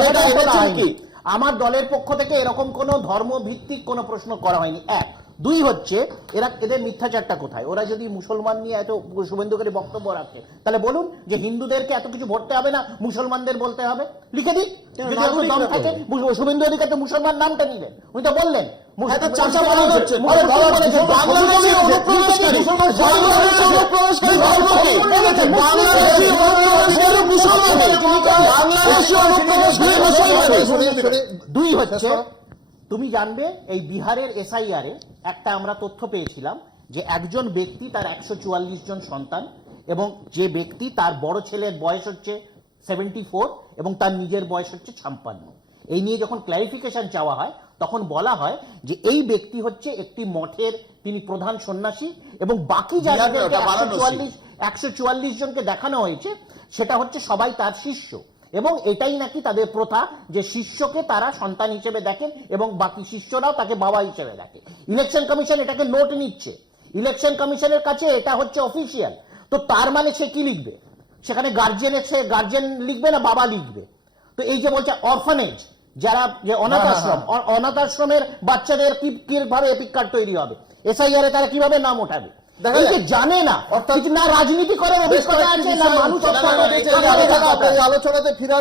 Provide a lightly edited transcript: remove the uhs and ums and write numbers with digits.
সেটা এনেছেন কি? আমার দলের পক্ষ থেকে এরকম কোনো ধর্মভিত্তিক কোনো প্রশ্ন করা হয়নি। এক, দুই হচ্ছে এদের মিথ্যাচারটা কোথায়? ওরা যদি মুসলমান নিয়ে এত শুভেন্দুকারী বক্তব্য রাখে, তাহলে বলুন যে হিন্দুদেরকে এত কিছু ভরতে হবে না, মুসলমানদের বলতে হবে, লিখে দিক। যদি এত দম থাকে, শুভেন্দু অধিকারী তো মুসলমান নামটা নিলেন, উনি তো বললেন দুই হচ্ছে তুমি জানবে এই বিহারের এসআইআর এ একটা আমরা তথ্য পেয়েছিলাম যে একজন ব্যক্তি তার 144 জন সন্তান এবং যে ব্যক্তি তার বড় ছেলের বয়স হচ্ছে 74 এবং তার নিজের বয়স হচ্ছে 56। এই নিয়ে যখন ক্লারিফিকেশন চাওয়া হয় তখন বলা হয় যে এই ব্যক্তি হচ্ছে একটি মঠের তিনি প্রধান সন্ন্যাসী এবং বাকি যাদেরকে 144 জনকে দেখানো হয়েছে সেটা হচ্ছে সবাই তার শিষ্য এবং এটাই নাকি তাদের প্রথা যে শিষ্যকে তারা সন্তান হিসেবে দেখেন এবং বাকি শিষ্যরাও তাকে বাবা হিসেবে দেখে। ইলেকশন কমিশন এটাকে নোট নিচ্ছে, ইলেকশন কমিশনের কাছে এটা হচ্ছে অফিসিয়াল। তো তার মানে সে কি লিখবে সেখানে? গার্জেন লিখবে না বাবা লিখবে? তো এই যে বলছে অরফানেজ, যারা যে অনাথ আশ্রম, অনাথ আশ্রমের বাচ্চাদের কিভাবে এপিক কার্ড তৈরি হবে, এসআইআর এ তারা কিভাবে নাম ওঠাবে? জানে না, অর্থাৎ না রাজনীতি করার অভিজ্ঞতা আছে না মানুষ। আলোচনাতে ফিরে